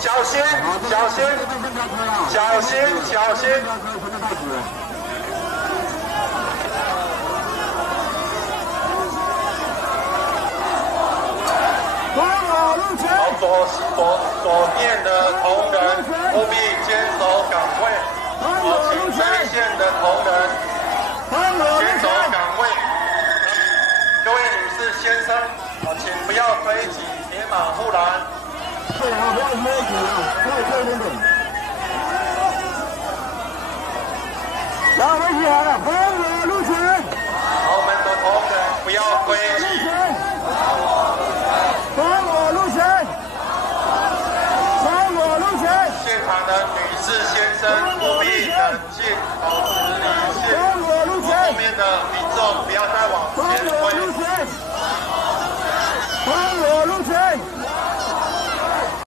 小心，小心，小心，小心。好，左面的同仁务必坚守岗位。好，请这一线的同仁坚守岗位。各位女士、先生，好，请不要推挤铁马护栏。对，好，不要推挤啊，快一点点。来，围起来了，封我路权。好，我们的同仁不要推挤。封我路权。封我路权。现场的女士、先生务必冷静，保持理性。封我路权。后面的民众不要再往前。